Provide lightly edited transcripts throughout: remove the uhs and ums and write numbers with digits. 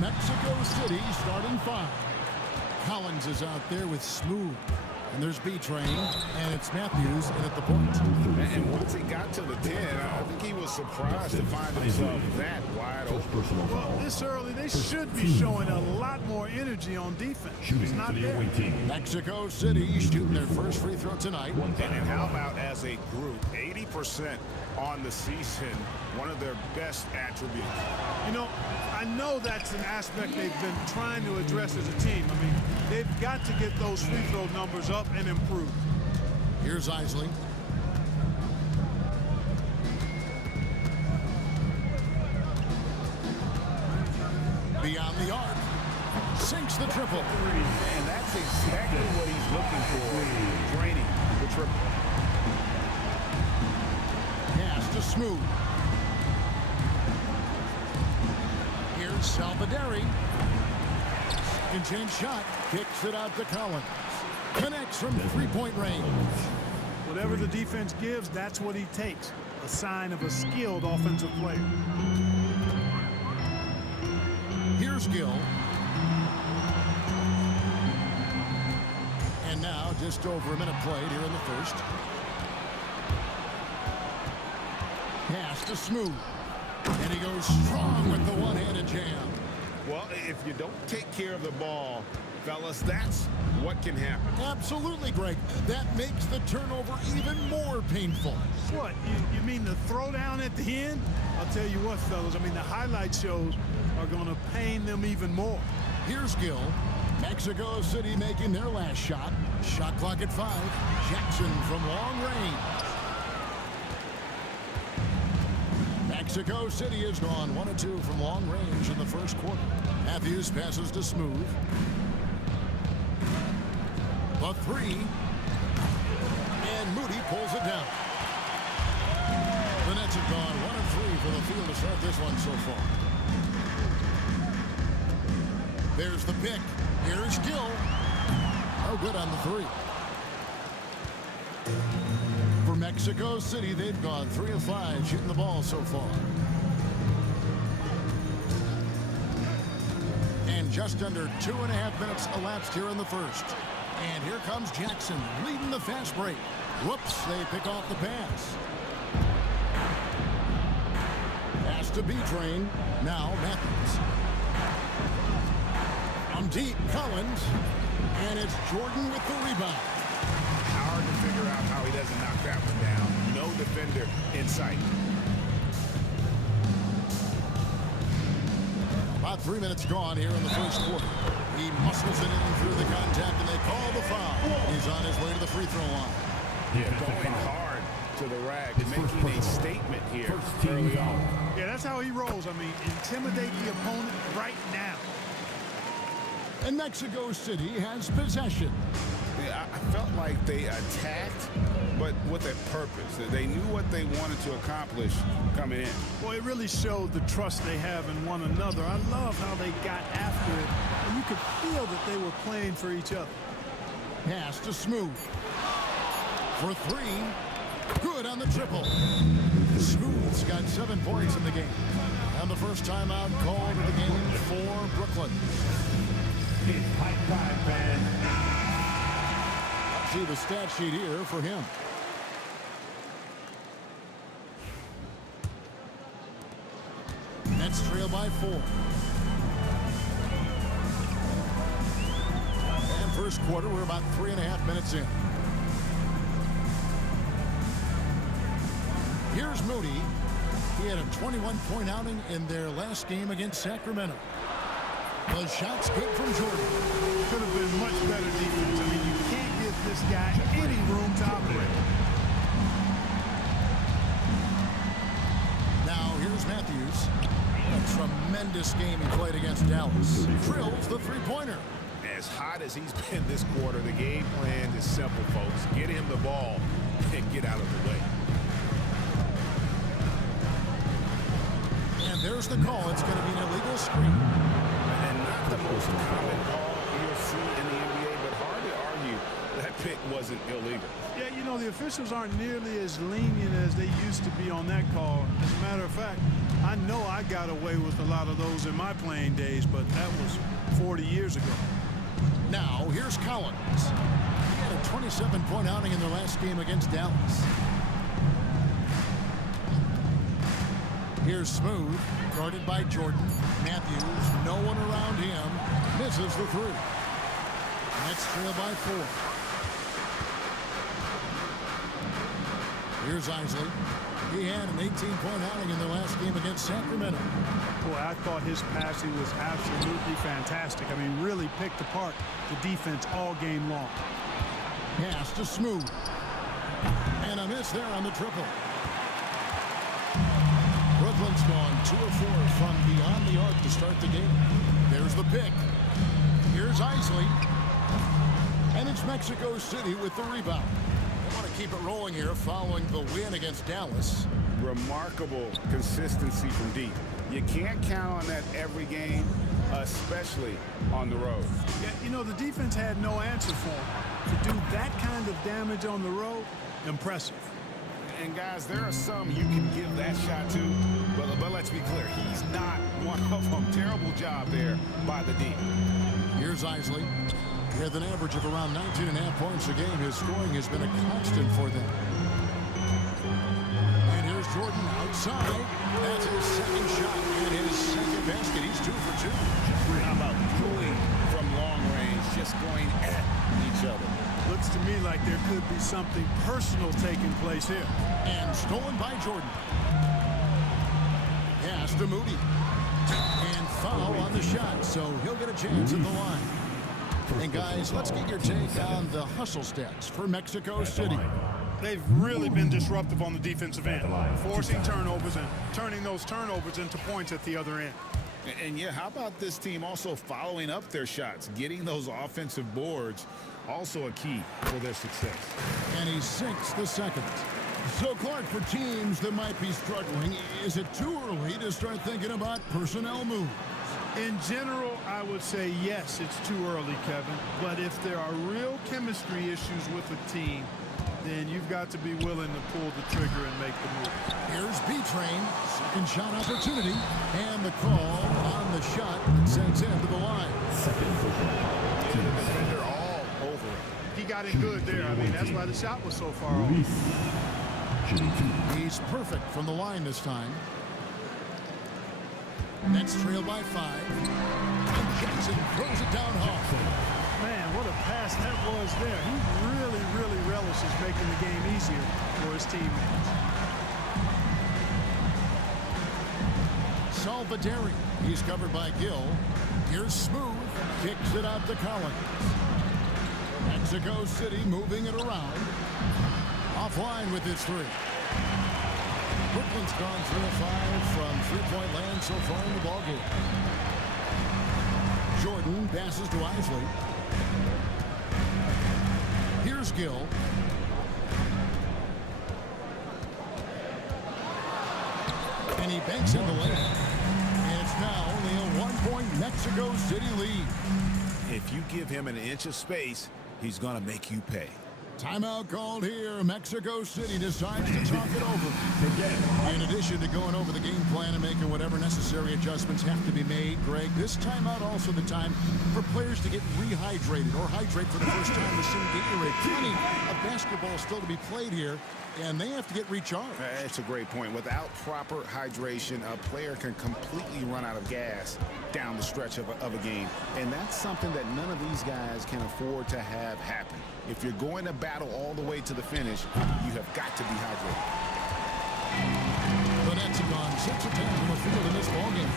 Mexico City starting five. Collins is out there with Smooth. And there's B-Train, and it's Matthews in at the point. And once he got to the 10, I think he was surprised to find himself that wide open. Well, this early, they should be showing a lot more energy on defense. It's not there. Mexico City shooting their first free throw tonight. And how about as a group, 80% on the season, one of their best attributes. You know, I know that's an aspect they've been trying to address as a team. I mean, they've got to get those free throw numbers up and improve. Here's Isley. Beyond the arc. Sinks the triple. And that's exactly what he's looking for. Draining the triple. Pass to Smooth. Here's Salvaderi. Second chance shot. Kicks it out to Collins. Connects from three-point range. Whatever the defense gives, that's what he takes. A sign of a skilled offensive player. Here's Gill. And now just over a minute played here in the first. Pass to Smooth. And he goes strong with the one-handed jam. Well, if you don't take care of the ball, fellas, that's what can happen. Absolutely, Greg. That makes the turnover even more painful. What, you mean the throwdown at the end? I'll tell you what, fellas, I mean, the highlight shows are going to pain them even more. Here's Gill. Mexico City making their last shot. Shot clock at 5. Jackson from long range. Mexico City has gone 1 of 2 from long range in the first quarter. Matthews passes to Smooth. The 3. And Moody pulls it down. The Nets have gone 1 of 3 for the field to start this one so far. There's the pick. Here's Gill. Oh, good on the 3. For Mexico City, they've gone 3 of 5 shooting the ball so far. And just under 2.5 minutes elapsed here in the first. And here comes Jackson leading the fast break. Whoops, they pick off the pass. Pass to B-Train. Now Matthews. From deep, Collins. And it's Jordan with the rebound. Hard to figure out how he doesn't knock that one down. No defender in sight. About 3 minutes gone here in the first quarter. He muscles it in through the contact, and they call the foul. He's on his way to the free throw line. Going hard to the rack, making a statement here early on. Yeah, that's how he rolls. I mean, intimidate the opponent right now. And Mexico City has possession. Yeah, I felt like they attacked, but with a purpose. They knew what they wanted to accomplish coming in. Well, it really showed the trust they have in one another. I love how they got after it, and you could feel that they were playing for each other. Pass to Smooth. For 3. Good on the triple. Smooth's got 7 points in the game. And the first timeout called in the game for Brooklyn. See the stat sheet here for him. Nets trail by 4. And first quarter, we're about 3.5 minutes in. Here's Moody. He had a 21-point outing in their last game against Sacramento. The shot's good from Jordan. Could have been much better defense. I mean, you can't give this guy any room to operate. Now here's Matthews. A tremendous game he played against Dallas. Drills the three-pointer. As hot as he's been this quarter, the game plan is simple, folks. Get him the ball and get out of the way. And there's the call. It's going to be an illegal screen. And not the most common call you'll see in the NBA, but hard to argue that pick wasn't illegal. Yeah, you know, the officials aren't nearly as lenient as they used to be on that call. As a matter of fact, I know I got away with a lot of those in my playing days, but that was 40 years ago. Now, here's Collins. He had a 27-point outing in their last game against Dallas. Here's Smooth, guarded by Jordan. Matthews, no one around him, misses the three. Nets trail by 4. Here's Isley. He had an 18-point outing in the last game against Sacramento. Boy, I thought his passing was absolutely fantastic. I mean, really picked apart the defense all game long. Pass to Smooth. And a miss there on the triple. Brooklyn's gone 2 of 4 from beyond the arc to start the game. There's the pick. Here's Isley. And it's Mexico City with the rebound. I want to keep it rolling here following the win against Dallas. Remarkable consistency from deep. You can't count on that every game, especially on the road. Yeah, you know, the defense had no answer for him. To do that kind of damage on the road, impressive. And guys, there are some you can give that shot to, but let's be clear, he's not one of them. Terrible job there by the D. Here's Isley. With an average of around 19.5 points a game, his scoring has been a constant for them. And here's Jordan outside. That's his second shot and his second basket. He's 2 for 2. How about going from long range, just going at each other? Looks to me like there could be something personal taking place here. And stolen by Jordan. Pass to Moody. And foul on the shot, so he'll get a chance at the line. And guys, let's get your take on the hustle stats for Mexico City. They've really been disruptive on the defensive end, forcing turnovers and turning those turnovers into points at the other end. And yeah, how about this team also following up their shots, getting those offensive boards, also a key for their success. And he sinks the second. So, Clark, for teams that might be struggling, is it too early to start thinking about personnel moves? In general, I would say yes, it's too early, Kevin. But if there are real chemistry issues with the team, then you've got to be willing to pull the trigger and make the move. Here's B-Train, second shot opportunity, and the call on the shot that sends him to the line. The defender all over it. He got in good there. I mean, that's why the shot was so far off. He's perfect from the line this time. Nets trail by 5. And Jackson throws it down hard. Man, what a pass that was there. He really relishes making the game easier for his teammates. Salvadori. He's covered by Gill. Here's Smooth. Kicks it out to Collins. Mexico City moving it around. Offline with his 3. Brooklyn's gone 3 of 5 from three-point land so far in the ballgame. Jordan passes to Isley. Here's Gill. And he banks in the lane. And it's now only a 1-point Mexico City lead. If you give him an inch of space, he's going to make you pay. Timeout called here. Mexico City decides to talk it over. In addition to going over the game plan and making whatever necessary adjustments have to be made, Greg, this timeout also the time for players to get rehydrated or hydrate for the first time with some Gatorade. Plenty of basketball still to be played here, and they have to get recharged. That's a great point. Without proper hydration, a player can completely run out of gas down the stretch of a game. And that's something that none of these guys can afford to have happen. If you're going to battle all the way to the finish, you have got to be hydrated. The Nets have gone 6 of 10 from the field in this ballgame.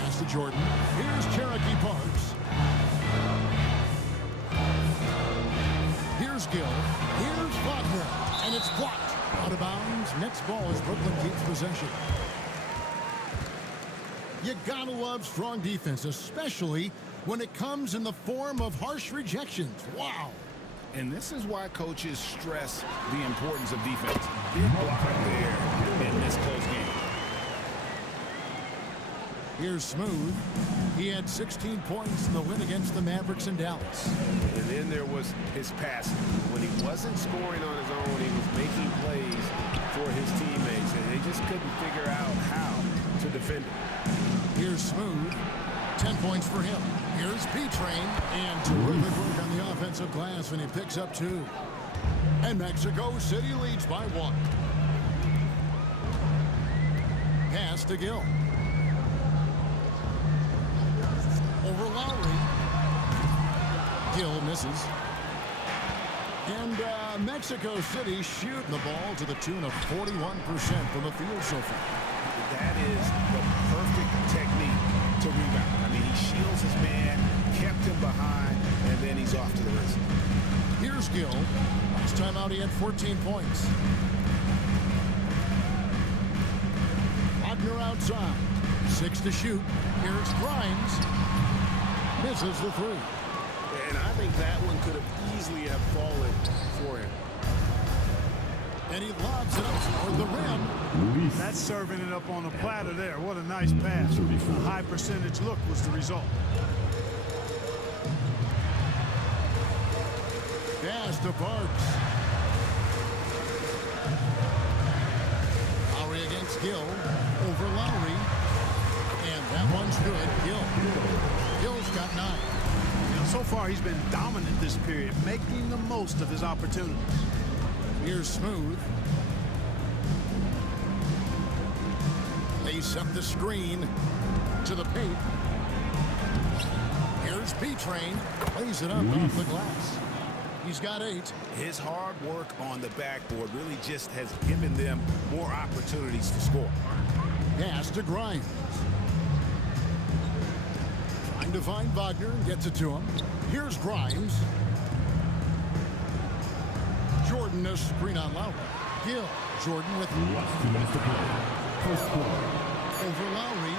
Pass to Jordan. Here's Cherokee Parks. Here's Gill. Here's Wagner. And it's blocked. Out of bounds. Next ball as Brooklyn keeps possession. You gotta love strong defense, especially when it comes in the form of harsh rejections. Wow. And this is why coaches stress the importance of defense. Big block there in this close game. Here's Smooth. He had 16 points in the win against the Mavericks in Dallas. And then there was his passing. When he wasn't scoring on his own, he was making plays for his teammates, and they just couldn't figure out how to defend him. Here's Smooth. 10 points for him. Here's B-Train. And terrific work on the offensive glass, and he picks up 2. And Mexico City leads by 1. Pass to Gill. Over Lowry. Gill misses. And Mexico City shooting the ball to the tune of 41% from the field so far. That is the perfect technique to rebound. I mean, he shields his man, kept him behind, and then he's off to the races. Here's Gill. Last time out, he had 14 points. Wagner outside. 6 to shoot. Here's Grimes. Misses the 3. And I think that one could have easily have fallen for him. And he lobs it up toward the rim. That's serving it up on a platter there. What a nice pass. A high percentage look was the result. Pass to Parks. Lowry against Gill. Over Lowry. And that one's good. Gill. Gill's got 9. So far, he's been dominant this period, making the most of his opportunities. Here's Smooth. They set the screen to the paint. Here's B-Train. Plays it up off the glass. He's got 8. His hard work on the backboard really just has given them more opportunities to score. Pass to Grimes. Trying to find Wagner and gets it to him. Here's Grimes. Jordan a screen on Lowry. Gill. Jordan with Last 2 minutes to play. First quarter. over Lowry.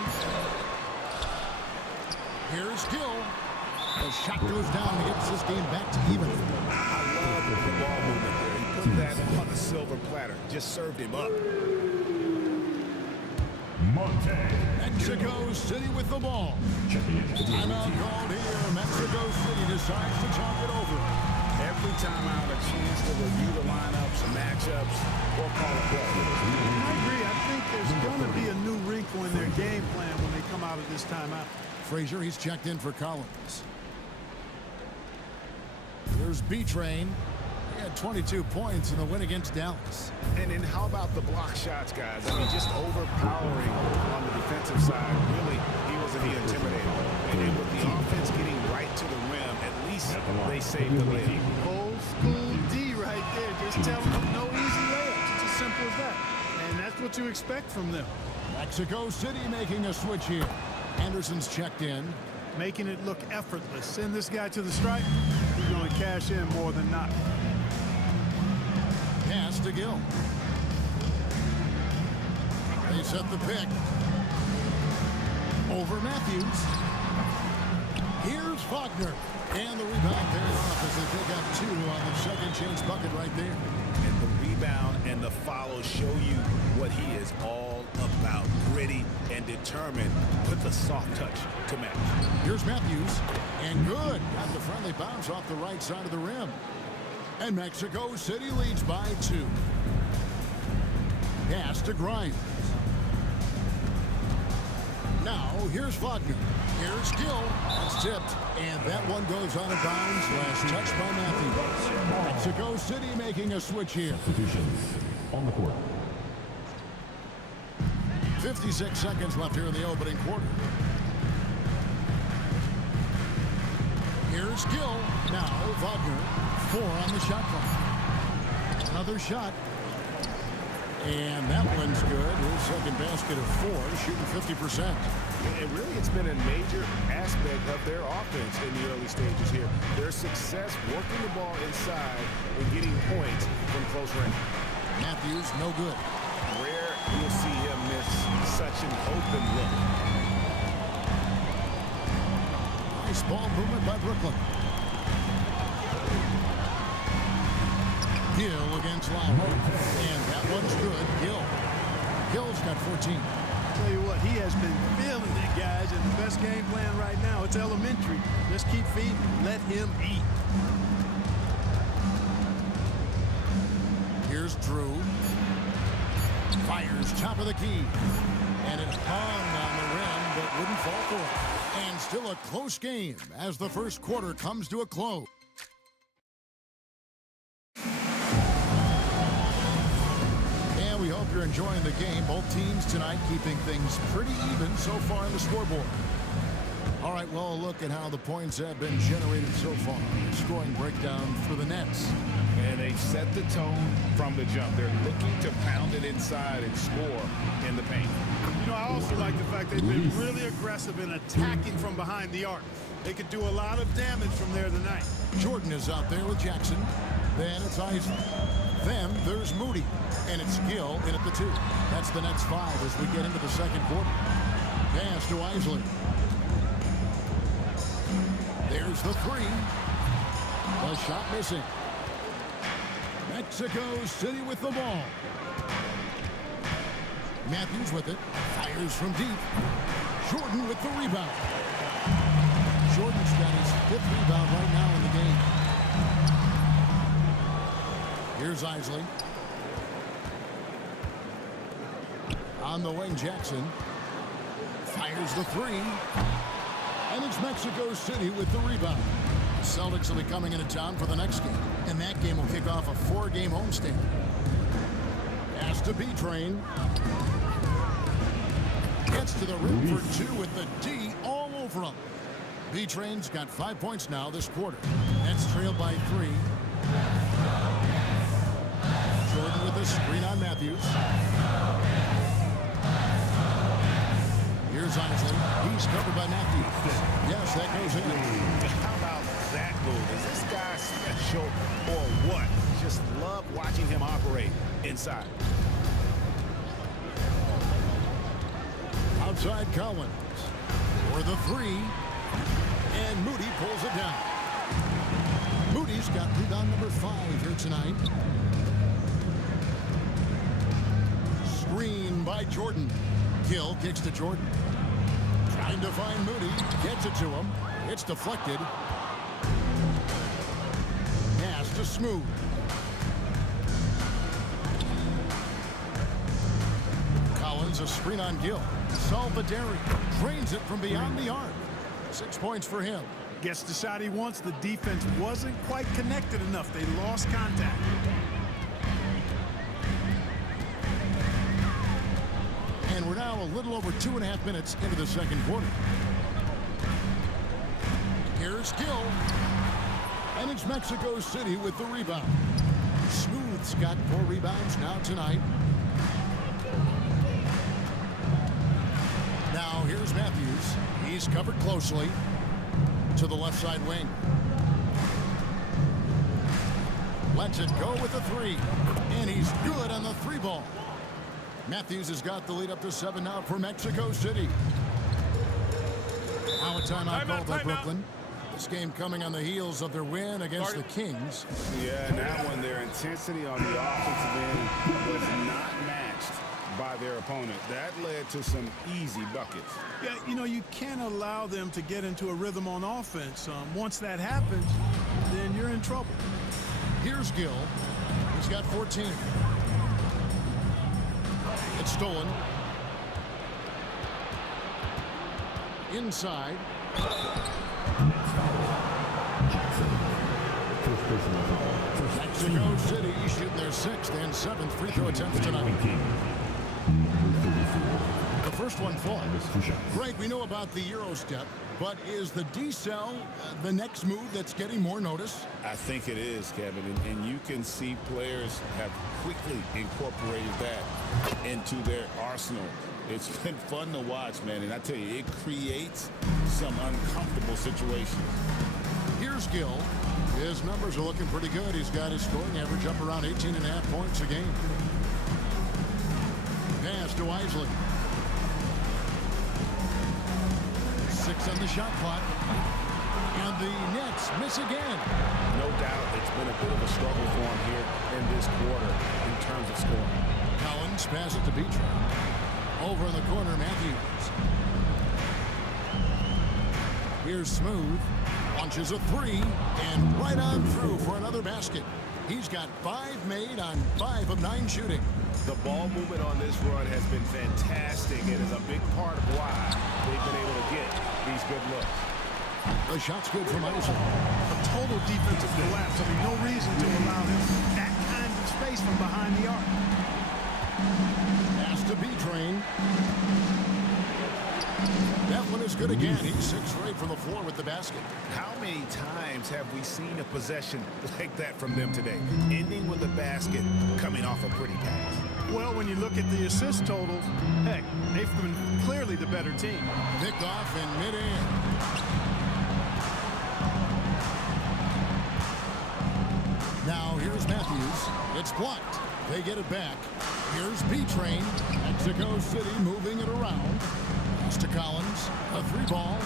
Here's Gill. The shot goes down and gets this game back to even. I love the ball movement there. He put that on a silver platter. Just served him up. Mexico City with the ball. Timeout called here. Mexico City decides to talk it over. Every time I have a chance to review the lineups, matchups, or call a play. I agree. I think there's going to be a new wrinkle in their game plan when they come out of this timeout. Frazier, he's checked in for Collins. There's B-Train. He had 22 points in the win against Dallas. And then how about the block shots, guys? I mean, just overpowering on the defensive side. Really, he wasn't being intimidated. And then with the offense getting right to the rim, at least they saved the layup. Old school D right there. Just telling them no easy layups. It's as simple as that. And that's what you expect from them. Mexico City making a switch here. Anderson's checked in. Making it look effortless. Send this guy to the stripe. He's going to cash in more than not. Pass to Gill. They set the pick. Over Matthews. Here's Wagner. And the rebound pays off as they pick up 2 on the second chance bucket right there. And the rebound and the follow show you what he is all about. Gritty and determined. Put the soft touch to match. Here's Matthews. And good. Got the friendly bounce off the right side of the rim. And Mexico City leads by 2. Pass to Grimes. Now, here's Wagner. Here's Gill. It's tipped. And that one goes out of bounds. Last touch by Matthews. Mexico City making a switch here. Substitutions on the court. 56 seconds left here in the opening quarter. Here's Gill. Now, Wagner. 4 on the shot clock. Another shot. And that one's good. His second basket of 4, shooting 50%. And really, it's been a major aspect of their offense in the early stages here. Their success working the ball inside and getting points from close range. Matthews, no good. Rare you'll see him miss such an open look. Nice ball movement by Brooklyn. Gill against Lowry. And that one's good. Gill. Gill's got 14. Tell you what, he has been feeling it, guys, and the best game plan right now, it's elementary. Just keep feeding him. Let him eat. Here's Drew. Fires top of the key. And it hung on the rim, but wouldn't fall for it. And still a close game as the first quarter comes to a close. And we hope you're enjoying the game. Both teams tonight keeping things pretty even so far on the scoreboard. All right, well, a look at how the points have been generated so far. Scoring breakdown for the Nets. And they set the tone from the jump. They're looking to pound it inside and score in the paint. You know, I also like the fact they've been really aggressive in attacking from behind the arc. They could do a lot of damage from there tonight. Jordan is out there with Jackson. Then it's Isley. Then there's Moody. And it's Gill in at the 2. That's the Nets 5 as we get into the second quarter. Pass to Isley. There's the 3. The shot missing. Mexico City with the ball. Matthews with it. Fires from deep. Jordan with the rebound. Jordan's got his 5th rebound right now in the game. Here's Isley. On the wing, Jackson. Fires the 3. And it's Mexico City with the rebound. The Celtics will be coming into town for the next game. And that game will kick off a 4-game homestand. Pass to B-Train. Gets to the rim for 2 with the D all over him. B-Train's got 5 points now this quarter. Nets trailed by 3. Jordan with a screen on Matthews. Here's Isley. He's covered by Matthews. Yes, that goes in. How about that move? Is this guy special or what? Just love watching him operate inside. Outside Collins for the 3. And Moody pulls it down. Moody's got rebound number 5 here tonight. Screen by Jordan. Gill kicks to Jordan. Trying to find Moody. Gets it to him. It's deflected. Pass to Smooth. Collins a screen on Gill. Salvaderi drains it from beyond the arc. 6 points for him. Gets the shot he wants. The defense wasn't quite connected enough. They lost contact. And we're now a little over 2.5 minutes into the second quarter. Here's Gill. And it's Mexico City with the rebound. Smooth's got 4 rebounds now tonight. Now here's Matthews. He's covered closely to the left side wing. Lets it go with the 3. And he's good on the 3 ball. Matthews has got the lead up to 7 now for Mexico City. Now a timeout called by Brooklyn. This game coming on the heels of their win against the Kings. Yeah, and that one, their intensity on the offensive end was not matched by their opponent. That led to some easy buckets. Yeah, you know, you can't allow them to get into a rhythm on offense. Once that happens, then you're in trouble. Here's Gill. He's got 14. It's stolen. Inside. Mexico City shooting their 6th and 7th free throw attempts tonight. The first one falls. Greg, we know about the Euro step, but is the decel the next move that's getting more notice? I think it is, Kevin, and you can see players have quickly incorporated that into their arsenal. It's been fun to watch, man, and I tell you, it creates some uncomfortable situations. Here's Gill. His numbers are looking pretty good. He's got his scoring average up around 18.5 points a game. Pass to Isley. 6 on the shot clock. And the Nets miss again. No doubt it's been a bit of a struggle for him here in this quarter in terms of scoring. Collins passes to B-Train. Over in the corner, Matthews. Here's Smooth. Launches a three, and right on through for another basket. He's got 5 made on 5 of 9 shooting. The ball movement on this run has been fantastic and is a big part of why they've been able to get these good looks. The shot's good from Isley. A total defensive collapse. I mean, no reason to allow that kind of space from behind the arc. Pass to B-Train. That one is good again. He's 6 straight from the floor with the basket. How many times have we seen a possession like that from them today? Ending with a basket, coming off a pretty pass. Well, when you look at the assist totals, heck, they've been clearly the better team. Picked off in mid-air. Now here's Matthews. It's blocked. They get it back. Here's B-Train. Mexico City moving it around. Pass to Collins. A 3-ball.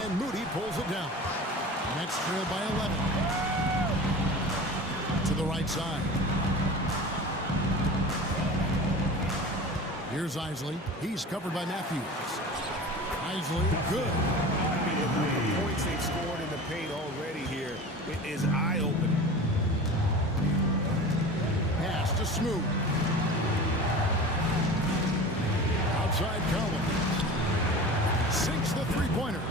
And Moody pulls it down. Next trail by 11. To the right side. Here's Isley. He's covered by Matthews. Isley, good. The points they've scored in the paint already here is eye-opening. Pass to Smooth. Outside Collins. Sinks the three-pointer.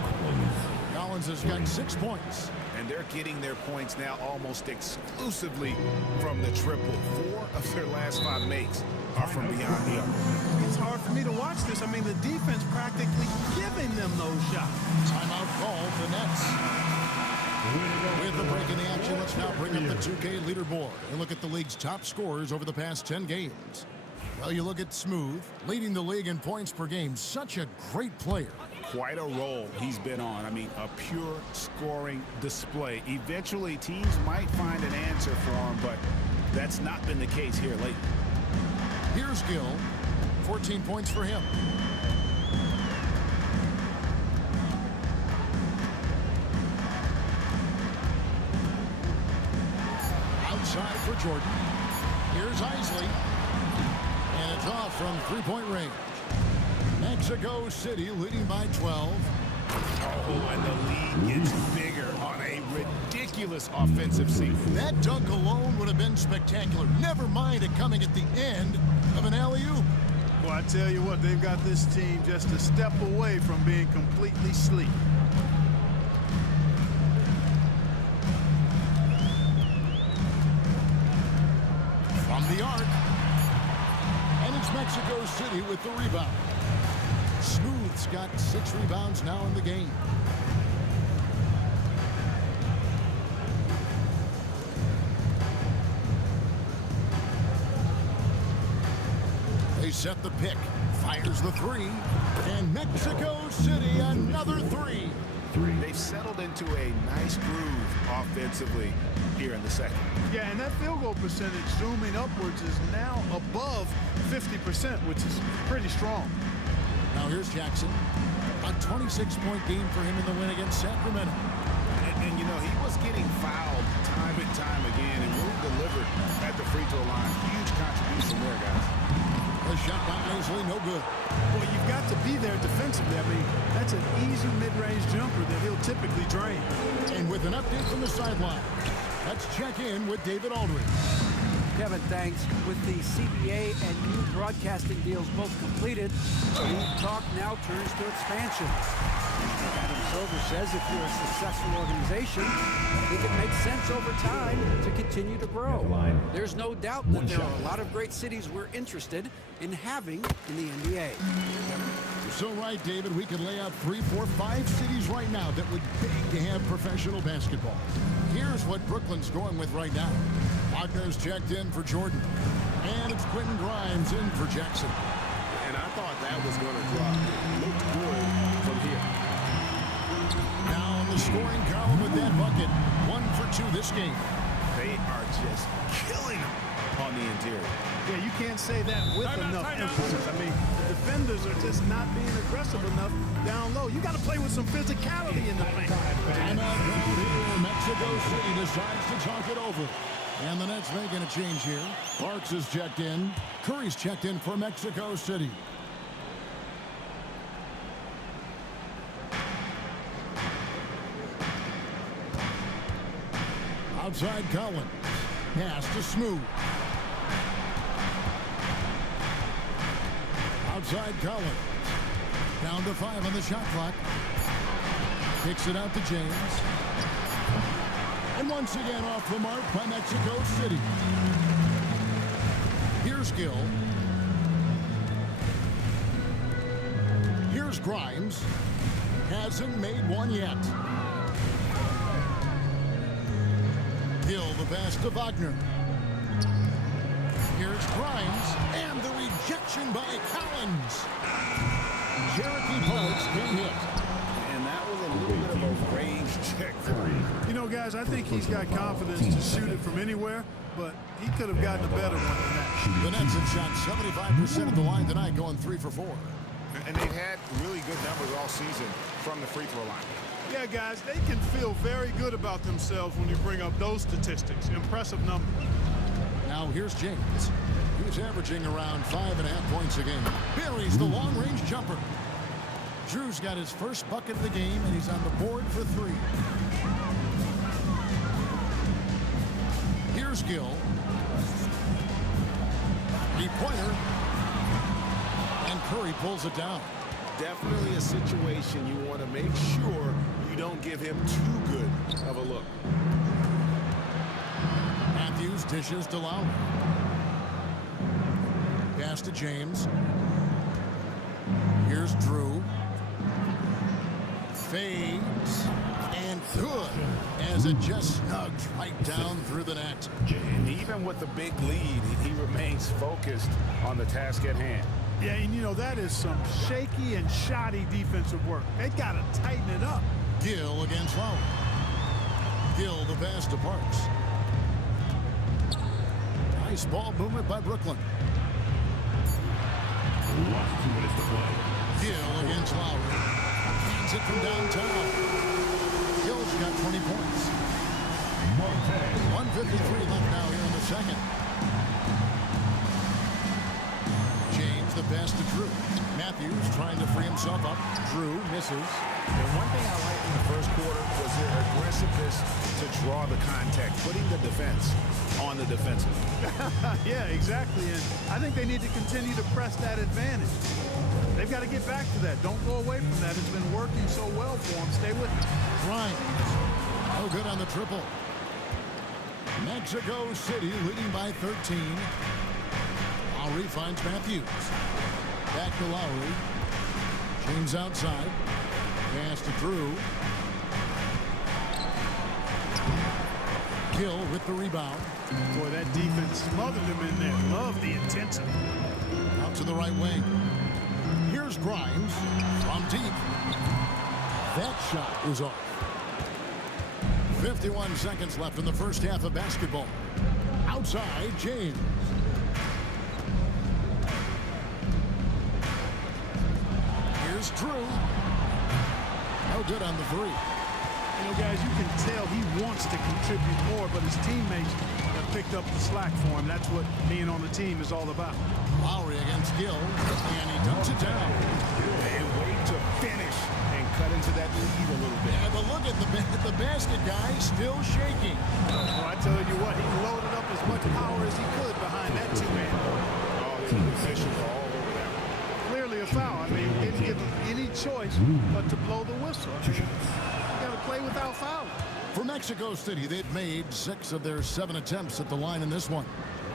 Collins has got 6 points. And they're getting their points now almost exclusively from the triple. 4 of their last 5 makes are from beyond the arc. It's hard for me to watch this. I mean, the defense practically giving them those shots. Timeout called the Nets. With the break in the action, let's now bring up the 2K leaderboard and look at the league's top scorers over the past 10 games. Well, you look at Smooth, leading the league in points per game. Such a great player. Quite a role he's been on. I mean, a pure scoring display. Eventually, teams might find an answer for him, but that's not been the case here lately. Here's Gill. 14 points for him. Outside for Jordan. Here's Isley. And it's off from three-point range. Mexico City leading by 12. Oh, and the lead gets bigger on a ridiculous offensive scene. That dunk alone would have been spectacular. Never mind it coming at the end of an alley-oop. Well, I tell you what, they've got this team just a step away from being completely sleep. From the arc. And it's Mexico City with the rebound. Smooth's got 6 rebounds now in the game. They set the pick. Fires the 3. And Mexico City another 3. They've settled into a nice groove offensively here in the second. Yeah, and that field goal percentage zooming upwards is now above 50%, which is pretty strong. Now here's Jackson. A 26-point game for him in the win against Sacramento. And you know, he was getting fouled time and time again and really delivered at the free throw line. Huge contribution there, guys. The shot by Isley, no good. Well, you've got to be there defensively. I mean, that's an easy mid-range jumper that he'll typically drain. And with an update from the sideline, let's check in with David Aldridge. Kevin, thanks. With the CBA and new broadcasting deals both completed, league talk now turns to expansion. Adam Silver says if you're a successful organization, I think it makes sense over time to continue to grow. There's no doubt that there are a lot of great cities we're interested in having in the NBA. You're so right, David. We could lay out 3, 4, 5 cities right now that would beg to have professional basketball. Here's what Brooklyn's going with right now. Wagner's checked in for Jordan. And it's Quentin Grimes in for Jackson. And I thought that was going to drop. Looked good from here. Now in the scoring column with that bucket. 1 for 2 this game. They are just killing them on the interior. Yeah, you can't say that with enough emphasis. I mean, the defenders are just not being aggressive enough down low. You got to play with some physicality in the paint. Timeout called here. Mexico City decides to talk it over. And the Nets making a change here. Parks is checked in. Curry's checked in for Mexico City. Outside Collins. Pass to Smooth. Outside Collins. Down to 5 on the shot clock. Kicks it out to James. And once again off the mark by Mexico City. Here's Gill. Here's Grimes. Hasn't made one yet. Gill the pass to Wagner. Here's Grimes. And the rejection by Collins. Cherokee Parks can hit. And that was a little bit of a range check. You know, guys, I think he's got confidence to shoot it from anywhere, but he could have gotten a better one than that. The Nets have shot 75% of the line tonight, going 3 for 4. And they've had really good numbers all season from the free throw line. Yeah, guys, they can feel very good about themselves when you bring up those statistics. Impressive numbers. Now here's James. He's averaging around 5.5 points a game. Buries the long-range jumper. Drew's got his first bucket of the game, and he's on the board for 3. Here's Gill. Three-pointer. And Curry pulls it down. Definitely a situation you want to make sure you don't give him too good of a look. Matthews dishes to Lowry. Pass to James. Here's Drew. Fades. And good. As it just snugs right down through the net. And even with the big lead, he remains focused on the task at hand. Yeah, and you know, that is some shaky and shoddy defensive work. They got to tighten it up. Gill against Lowry. Gill the pass to Parks. Nice ball movement by Brooklyn. Last 2 minutes to play. Gill against Lowry. Hands it from downtown. Gill's got 20 points. 1:53 left now here in the second. James the pass to Drew. Matthews trying to free himself up. Drew misses. And one thing I liked in the first quarter was their aggressiveness to draw the contact, putting the defense on the defensive. Yeah, exactly. And I think they need to continue to press that advantage. They've got to get back to that. Don't go away from that. It's been working so well for them. Stay with it. Grimes. No good on the triple. Mexico City leading by 13. Lowry finds Matthews. Back to Lowry. James outside. Pass to Drew. Gill with the rebound. Boy, that defense smothered him in there. Love the intensity. Out to the right wing. Here's Grimes from deep. That shot is off. 51 seconds left in the first half of basketball. Outside, James. Here's Drew. No good on the 3. You know, guys, you can tell he wants to contribute more, but his teammates have picked up the slack for him. That's what being on the team is all about. Lowry against Gill, and he dumps it down. And wait to finish and cut into that lead a little bit. Yeah, but look at the basket guy still shaking. Well, I tell you what, he loaded up as much power as he could behind that 2-man. Oh, the officials are all over that. Clearly a foul. I mean, didn't give him any choice but to blow the whistle. I mean, you got to play without fouling. For Mexico City, they've made 6 of their 7 attempts at the line in this one.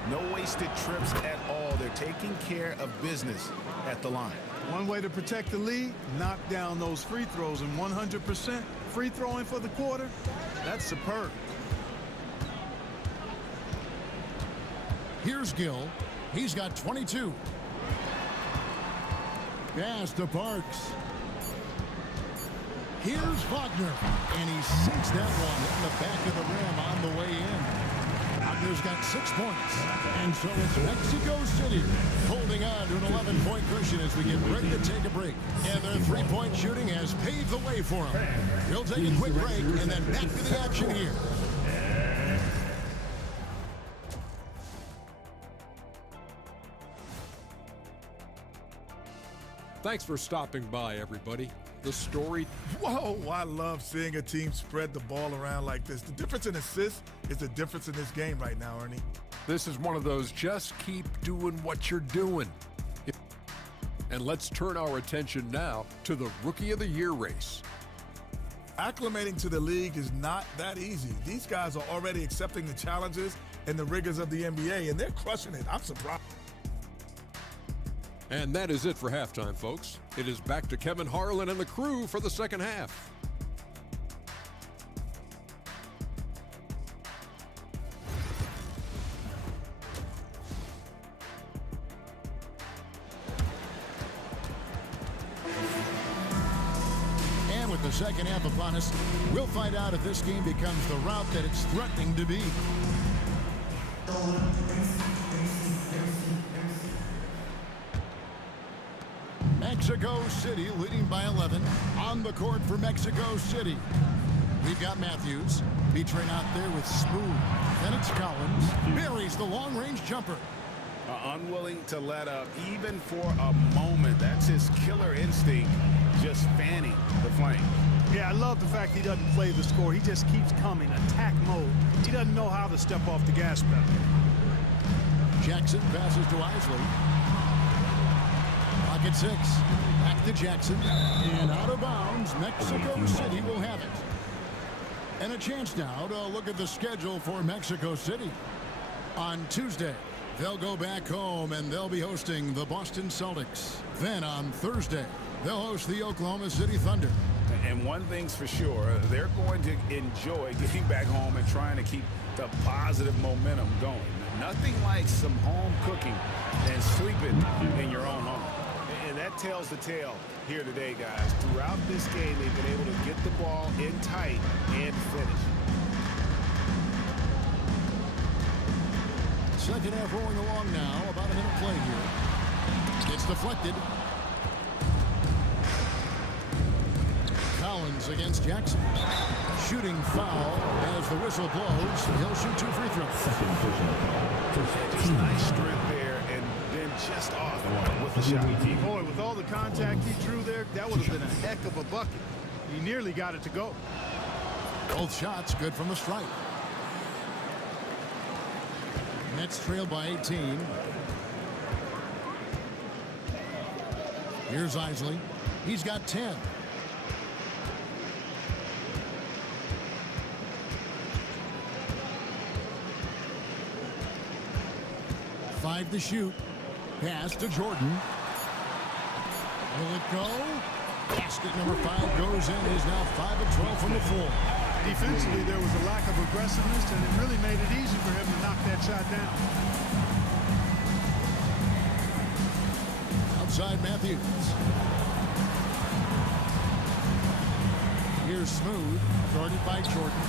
No wasted trips at all. They're taking care of business at the line. One way to protect the lead, knock down those free throws, and 100% free throwing for the quarter, that's superb. Here's Gill. He's got 22. Pass to Parks. Here's Wagner, and he sinks that one in the back of the rim on the way in. Wagner's got 6 points, and so it's Mexico City holding on to an 11-point cushion as we get ready to take a break. And their three-point shooting has paved the way for them. We'll take a quick break and then back to the action here. Thanks for stopping by, everybody. The story. Whoa, I love seeing a team spread the ball around like this. The difference in assists is the difference in this game right now, Ernie. This is one of those just keep doing what you're doing. And let's turn our attention now to the Rookie of the Year race. Acclimating to the league is not that easy. These guys are already accepting the challenges and the rigors of the NBA, and they're crushing it. I'm surprised. And that is it for halftime, folks. It is back to Kevin Harlan and the crew for the second half. And with the second half upon us, we'll find out if this game becomes the route that it's threatening to be. Mexico City leading by 11 on the court for Mexico City. We've got Matthews featuring out there with Smooth. Then it's Collins. Buries the long-range jumper. Unwilling to let up even for a moment. That's his killer instinct, just fanning the flame. Yeah, I love the fact he doesn't play the score. He just keeps coming, attack mode. He doesn't know how to step off the gas pedal. Jackson passes to Isley. Pocket 6. Back to Jackson. And out of bounds. Mexico City will have it. And a chance now to look at the schedule for Mexico City. On Tuesday, they'll go back home and they'll be hosting the Boston Celtics. Then on Thursday, they'll host the Oklahoma City Thunder. And one thing's for sure, they're going to enjoy getting back home and trying to keep the positive momentum going. Nothing like some home cooking and sleeping in your own home. And that tells the tale here today, guys. Throughout this game, they've been able to get the ball in tight and finish. Second half rolling along now. About a minute play here. It's deflected. Collins against Jackson. Shooting foul as the whistle blows. He'll shoot 2 free throws. Just nice strength there and then just off with the shot. Boy, with all the contact he drew there, that would have been a heck of a bucket. He nearly got it to go. Both shots good from the stripe. Nets trail by 18. Here's Isley. He's got 10. Five to shoot. Pass to Jordan. Will it go? Basket number 5 goes in. He's now 5 of 12 from the floor. Defensively, there was a lack of aggressiveness, and it really made it easy for him to knock that shot down. Outside Matthews. Here's Smooth, guarded by Jordan.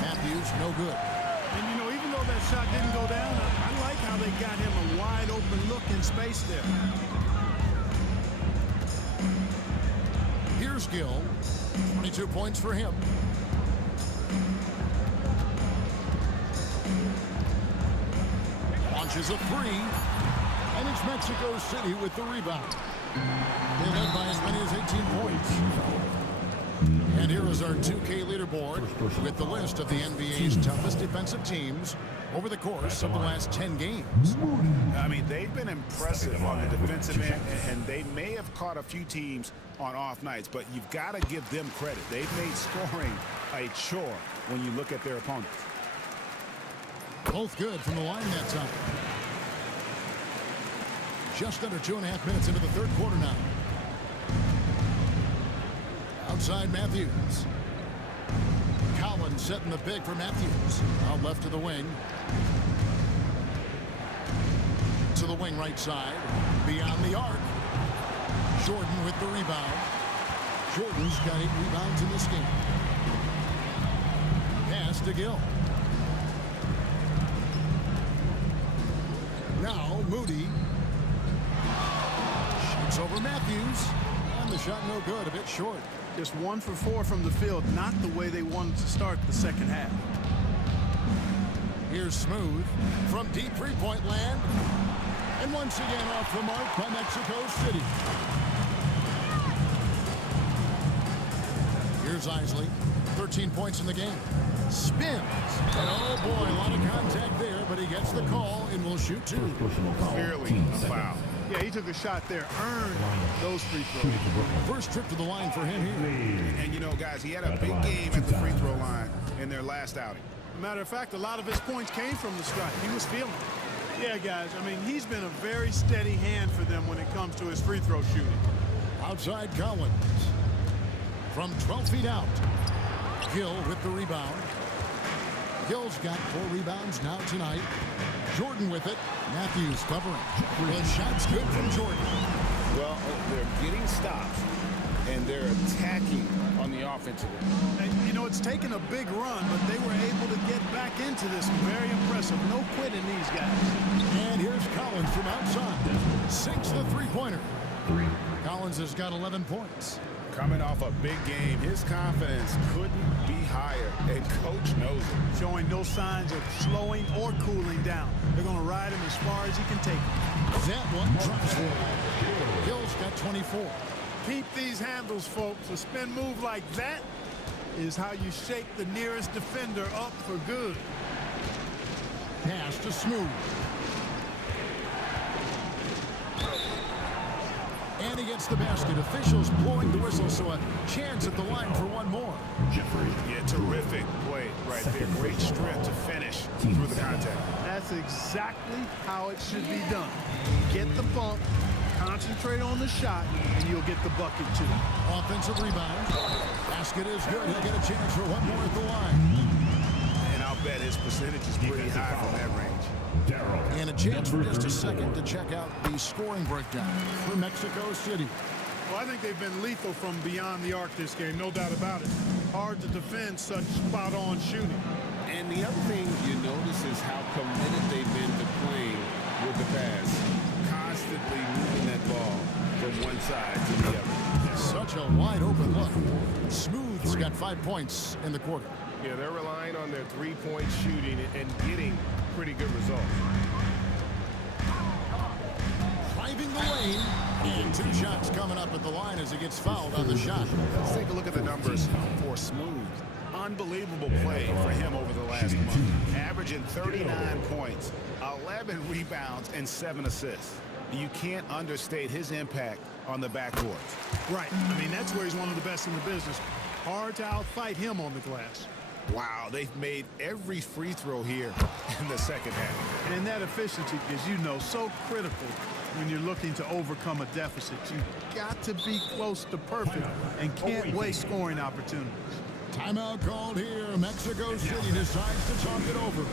Matthews, no good. And, you know, even though that shot didn't go down, I like how they got him a wide-open look in space there. Here's Gill. 22 points for him. Launches a 3. And it's Mexico City with the rebound. They led by as many as 18 points. And here is our 2K leaderboard with the list of the NBA's toughest defensive teams over the course of the last 10 games. I mean, they've been impressive on the defensive end, and they may have caught a few teams on off nights, but you've got to give them credit. They've made scoring a chore when you look at their opponents. Both good from the line that time. Just under 2.5 minutes into the third quarter now. Outside Matthews. Collins setting the big for Matthews. Out left to the wing. To the wing right side. Beyond the arc. Jordan with the rebound. Jordan's got 8 rebounds in this game. Pass to Gill. Now Moody. Shoots over Matthews. And the shot no good, a bit short. Just 1 for 4 from the field, not the way they wanted to start the second half. Here's Smooth from deep three-point land. And once again off the mark by Mexico City. Here's Isley. 13 points in the game. Spins. And oh boy, a lot of contact there, but he gets the call and will shoot two. Clearly a foul. Yeah, he took a shot there, earned those free throws. First trip to the line for him here. And you know, guys, he had a big game at the free throw line in their last outing. Matter of fact, a lot of his points came from the stripe. He was feeling it. Yeah, guys, I mean, he's been a very steady hand for them when it comes to his free throw shooting. Outside Collins. From 12 feet out. Gill with the rebound. Gill's got 4 rebounds now tonight. Jordan with it. Matthews covering. The shot's good from Jordan. Well, they're getting stops, and they're attacking on the offensive end. And, you know, it's taken a big run, but they were able to get back into this. Very impressive. No quitting these guys. And here's Collins from outside. Sinks the three-pointer. Collins has got 11 points. Coming off a big game, his confidence couldn't be higher, and Coach knows it. Showing no signs of slowing or cooling down. They're going to ride him as far as he can take him. That one drops for Gill's got 24. Keep these handles, folks. A spin move like that is how you shake the nearest defender up for good. Pass to Smooth. And he gets the basket. Officials blowing the whistle, so a chance at the line for one more. Yeah, terrific play right there. Great strength to finish through the contact. That's exactly how it should be done. Get the bump, concentrate on the shot, and you'll get the bucket too. Offensive rebound. Basket is good. He'll get a chance for one more at the line. And I'll bet his percentage is pretty high from that range. And a chance for just a second to check out the scoring breakdown for Mexico City. Well, I think they've been lethal from beyond the arc this game, no doubt about it. Hard to defend such spot-on shooting. And the other thing you notice is how committed they've been to playing with the pass. Constantly moving that ball from one side to the other. Such a wide open look. Smooth's got 5 points in the quarter. Yeah, they're relying on their three-point shooting and getting pretty good results. Driving the lane. And 2 shots coming up at the line as he gets fouled on the shot. Let's take a look at the numbers for Smooth. Unbelievable play for him over the last month. Averaging 39 points, 11 rebounds, and 7 assists. You can't understate his impact on the backcourt. Right. I mean, that's where he's one of the best in the business. Hard to outfight him on the glass. Wow, they've made every free throw here in the second half. And that efficiency is, you know, so critical when you're looking to overcome a deficit. You've got to be close to perfect and can't waste scoring opportunities. Timeout called here. Mexico City decides to talk it over.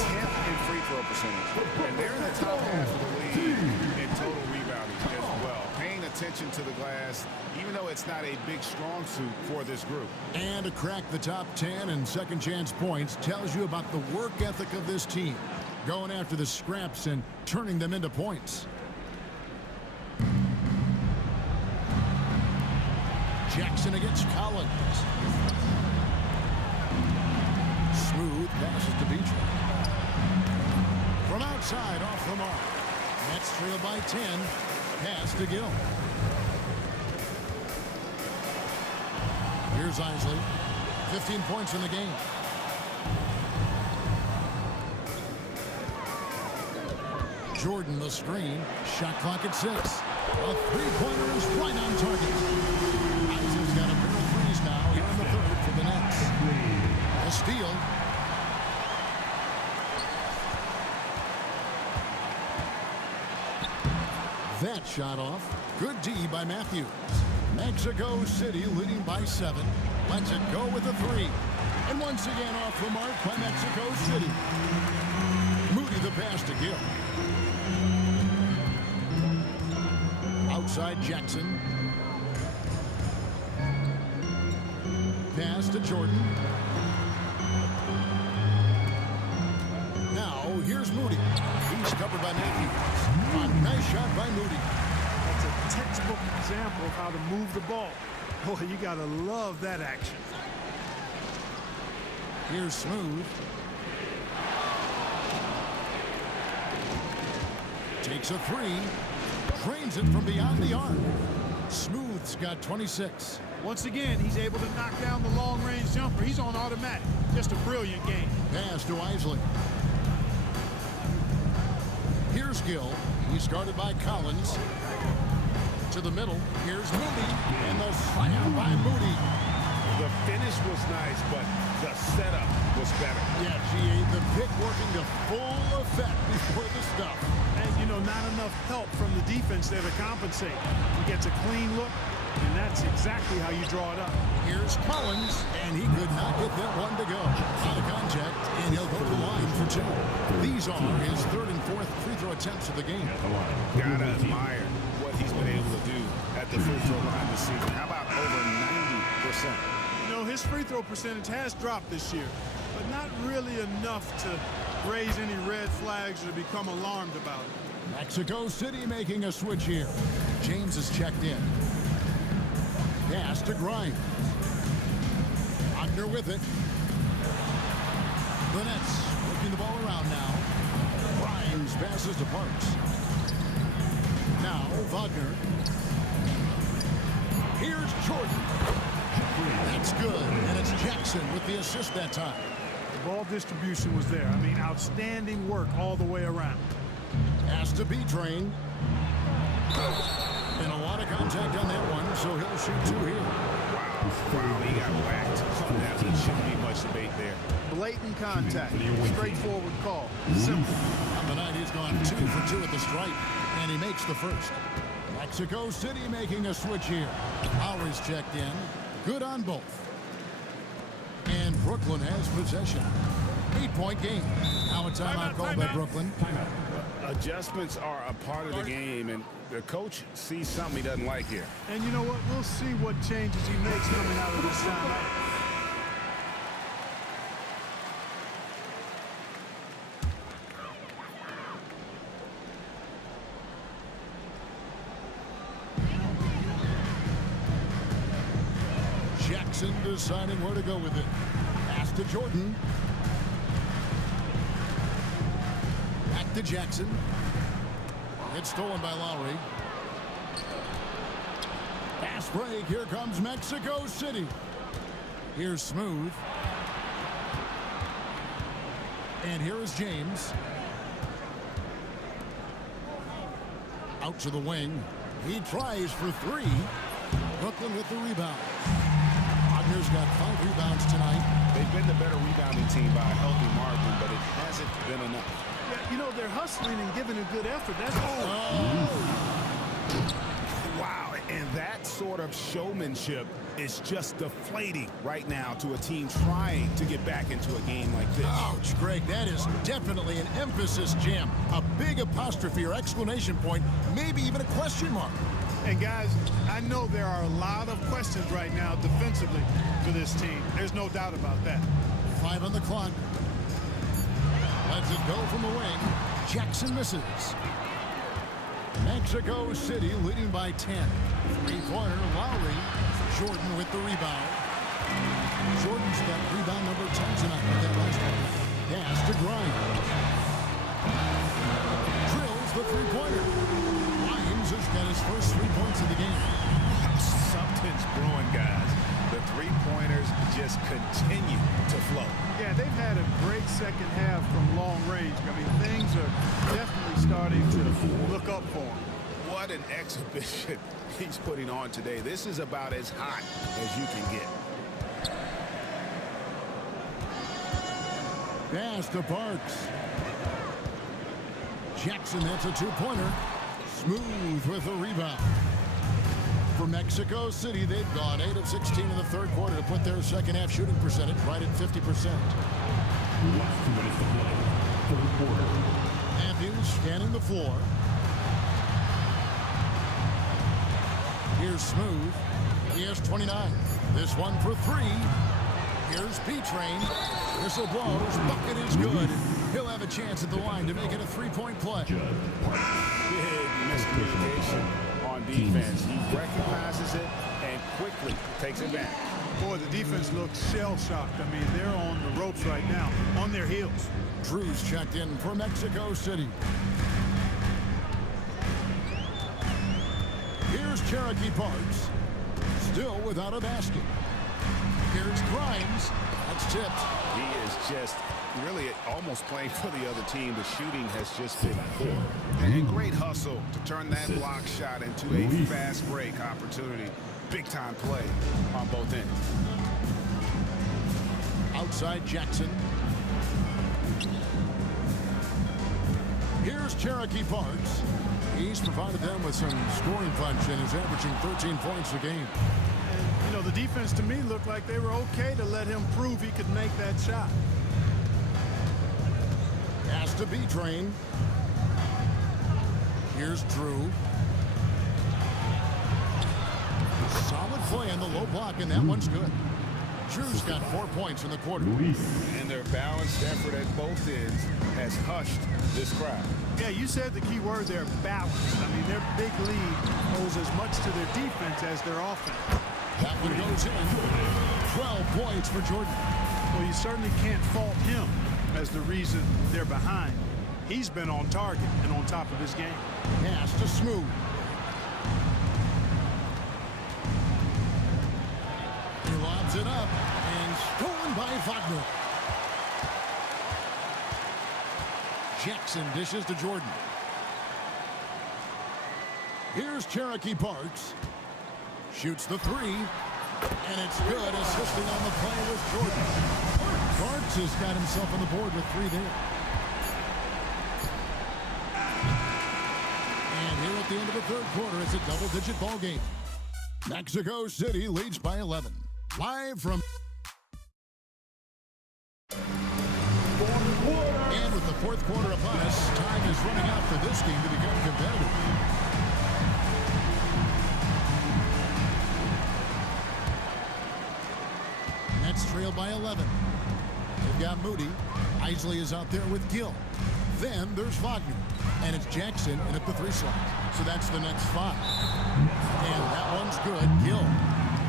10th in free throw percentage. And they're in the top half of the league in total rebounding as well. Paying attention to the glass, even though it's not a big strong suit for this group. And to crack the top 10 in second chance points tells you about the work ethic of this team. Going after the scraps and turning them into points. Jackson against Collins. Smooth passes to Beecher. From outside, off the mark. Nets trail by 10. Pass to Gill. Here's Isley. 15 points in the game. Jordan the screen. Shot clock at 6. A three-pointer is right on target. Isley's got a pair of threes now here in the third for the Nets. A steal. That shot off. Good D by Matthews. Mexico City leading by 7. Lets it go with a 3. And once again off the mark by Mexico City. Moody the pass to Gill. Outside Jackson. Pass to Jordan. Now here's Moody. He's covered by Matthews. A nice shot by Moody. That's a textbook example of how to move the ball. Boy, you gotta love that action. Here's Smooth. Takes a three. Drains it from beyond the arc. Smooth's got 26. Once again, he's able to knock down the long-range jumper. He's on automatic. Just a brilliant game. Pass to Isley. Here's Gill. He's guarded by Collins. To the middle. Here's Moody. And the slam by Moody. The finish was nice, but the setup was better. Yeah, G.A. The pick working to full effect before the stuff. And, you know, not enough help from the defense there to compensate. He gets a clean look, and that's exactly how you draw it up. Here's Collins, and he could not get that one to go. Out of contact, and he'll go to the line for two. These are his third and fourth free throw attempts of the game. Gotta admire what he's been able to do at the free throw line this season. How about over 90%? You know, his free throw percentage has dropped this year, but not really enough to raise any red flags or become alarmed about it. Mexico City making a switch here. James is checked in. Pass to Grimes. Wagner with it. The Nets working the ball around now. Grimes passes to Parks. Now Wagner. Here's Jordan. That's good, and it's Jackson with the assist that time. The ball distribution was there. I mean, outstanding work all the way around. Has to be trained. And a lot of contact on that one, so he'll shoot two here. Wow, he got whacked. There shouldn't be much debate there. Blatant contact. Straightforward call. Simple. On the night, he's gone 2 for 2 at the stripe, and he makes the first. Mexico City making a switch here. Lowry's checked in. Good on both. And Brooklyn has possession. 8-point game. Now a timeout called by Brooklyn. Adjustments are a part of the game, and the coach sees something he doesn't like here. And you know what? We'll see what changes he makes coming out of this timeout. Jackson deciding where to go with it. Pass to Jordan. Back to Jackson. It's stolen by Lowry. Fast break. Here comes Mexico City. Here's Smooth. And here is James. Out to the wing. He tries for three. Brooklyn with the rebound. Wagner's got 5 rebounds tonight. They've been the better rebounding team by a healthy margin, but it hasn't been enough. Yeah, you know, they're hustling and giving a good effort. That's all. Wow, and that sort of showmanship is just deflating right now to a team trying to get back into a game like this. Ouch, Greg, that is definitely an emphasis jam. A big apostrophe or exclamation point, maybe even a question mark. And guys, I know there are a lot of questions right now defensively for this team. There's no doubt about that. 5 on the clock. Lets it go from the wing. Jackson misses. Mexico City leading by 10. Three-pointer, Lowry. Jordan with the rebound. Jordan's got rebound number 10 tonight with that last one. Pass to Grimes. Drills the three-pointer. Grimes has got his first 3 points of the game. Something's brewing, guys. The three-pointers just continue to flow. Yeah, they've had a great second half from long range. I mean, things are definitely starting to look up for him. What an exhibition he's putting on today. This is about as hot as you can get. Pass to Parks. Jackson, that's a two-pointer. Smooth with a rebound. For Mexico City, they've gone 8 of 16 in the third quarter to put their second half shooting percentage right at 50%. Last 2 minutes to play. Third quarter. Matthews scanning the floor. Here's Smooth. He has 29. This one for 3. Here's B-Train. Whistle blows. Bucket is good. He'll have a chance at the line to make it a 3-point play. Big miscommunication on defense. He recognizes it and quickly takes it back. Boy, the defense looks shell-shocked. I mean, they're on the ropes right now, on their heels. Drew's checked in for Mexico City. Here's Cherokee Parks, still without a basket. Here's Grimes. That's tipped. He is just really almost playing for the other team. The shooting has just been poor. And great hustle to turn that block shot into a fast break opportunity. Big-time play on both ends. Outside Jackson. Here's Cherokee Parks. He's provided them with some scoring punch and is averaging 13 points a game. And, you know, the defense to me looked like they were okay to let him prove he could make that shot. Has to be Train. Here's Drew. Solid play on the low block, and that one's good. Drew's got 4 points in the quarter. And their balanced effort at both ends has hushed this crowd. Yeah, you said the key word there, balance. I mean, their big lead owes as much to their defense as their offense. That one goes in. 12 points for Jordan. Well, you certainly can't fault him as the reason they're behind. He's been on target and on top of his game. Pass to Smooth. He lobs it up and stolen by Wagner. Jackson dishes to Jordan. Here's Cherokee Parks. Shoots the three. And it's good, assisting on the play with Jordan. Parks has got himself on the board with 3 there. And here at the end of the third quarter, it's a double-digit ball game. Mexico City leads by 11. Live from... And with the fourth quarter upon us, time is running out for this game to become competitive. Nets trail by 11. They've got Moody. Isley is out there with Gill. Then there's Wagner. And it's Jackson in at the 3 slot. So that's the Nets 5. And that one's good. Gill.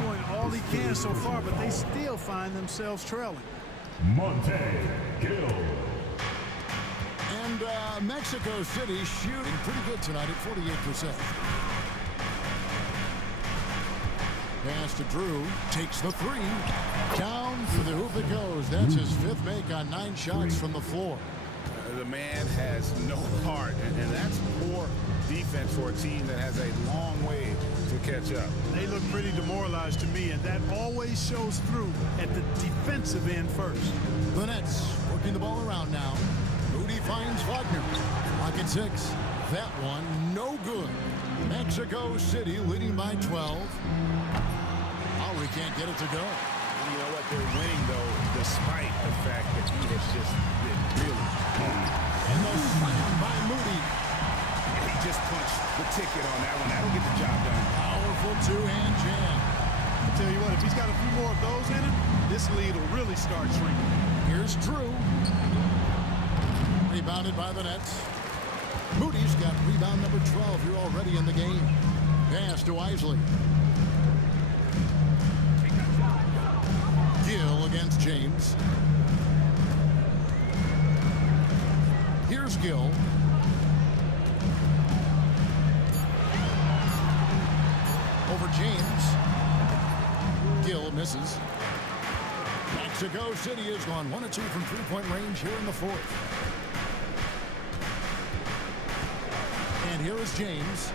Doing all he can so far, but they still find themselves trailing. Monte Gill. And Mexico City shooting pretty good tonight at 48%. Pass to Drew. Takes the 3. Down for the hoop it goes. That's his 5th make on 9 shots from the floor. The man has no heart, and that's poor defense for a team that has a long way to catch up. They look pretty demoralized to me, and that always shows through at the defensive end first. The Nets working the ball around now. Moody finds Wagner. Clock at 6. That one no good. Mexico City leading by 12. Lowry can't get it to go. You know what? They're winning, though, despite the fact that he has just been really hard. And the slam by Moody. And he just punched the ticket on that one. That'll get the job done. Powerful 2-hand jam. I'll tell you what, if he's got a few more of those in him, this lead will really start shrinking. Here's Drew. Rebounded by the Nets. Moody's got rebound number 12 here already in the game. Pass to Isley. Gill against James. Here's Gill. Over James. Gill misses. Mexico City has gone 1 of 2 from 3-point range here in the 4th. And here is James.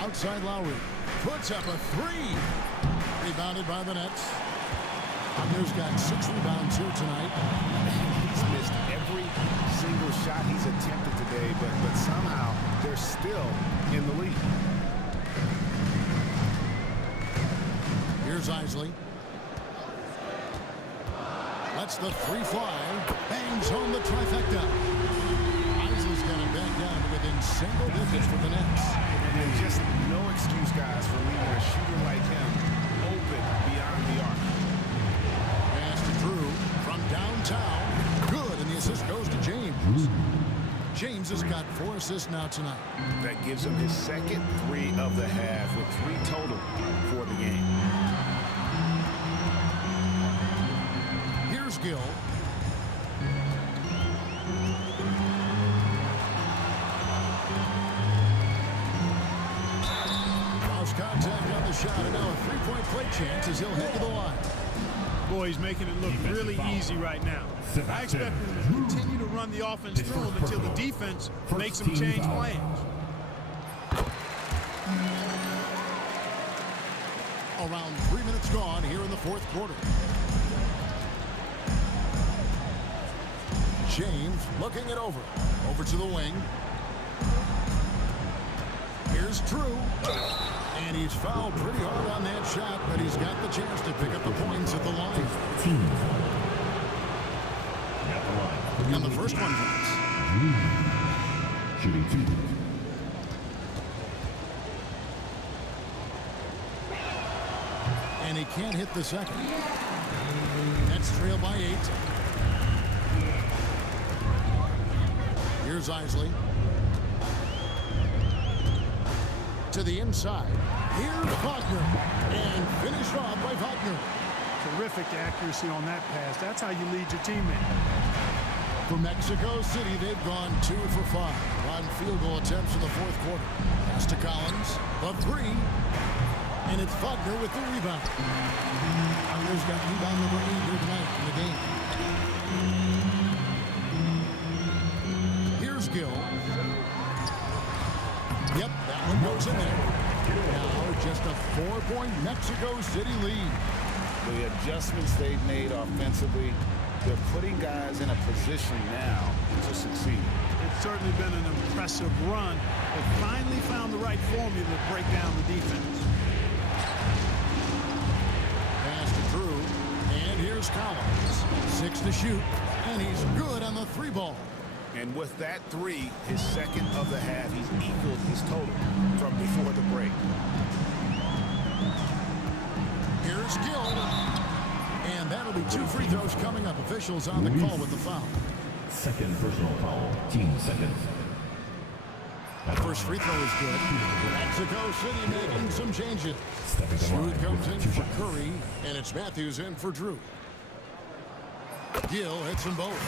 Outside Lowry. Puts up a 3. Rebounded by the Nets. Wagner's got 6 rebounds here tonight. He's missed every single shot he's attempted today, but somehow they're still in the lead. Here's Isley. Lets the 3 fly. Bangs home the trifecta. Isley's got it back down to within single digits for the Nets. And just no excuse, guys, for leaving a shooter like him open beyond the arc. Pass to Drew from downtown. Good, and the assist goes to James. James has got 4 assists now tonight. That gives him his second 3 of the half with 3 total for the game. Here's Gill. Lost contact on the shot, and now a three-point play chance as he'll head to the line. Boy, he's making it look really easy right now. I expect him to continue to run the offense through him until the defense makes him change plans. Around 3 minutes gone here in the fourth quarter. James looking it over. Over to the wing. Here's Drew. And he's fouled pretty hard on that shot, but he's got the chance to pick up the points at the line. And the first one drops. Shooting 2. And he can't hit the second. That's trailed by 8. Here's Isley. To the inside. Here's Wagner. And finished off by Wagner. Terrific accuracy on that pass. That's how you lead your teammate. For Mexico City, they've gone 2 for 5 on field goal attempts in the fourth quarter. Pass to Collins. A 3. And it's Wagner with the rebound. Wagner's got rebound number 8 here tonight in the game. Here's Gill. Yep, that one goes in there. Now just a 4-point Mexico City lead. The adjustments they've made offensively, they're putting guys in a position now to succeed. It's certainly been an impressive run. They finally found the right formula to break down the defense. Pass to Drew, and here's Collins. 6 to shoot, and he's good on the 3-ball. And with that 3, his second of the half, he's equaled his total from before the break. Here's Gill. And that'll be 2 free throws coming up. Officials on the call with the foul. Second personal foul. Team seconds. That first free throw is good. Mexico City making some changes. Smooth comes in for Curry, and it's Matthews in for Drew. Gill hits them both.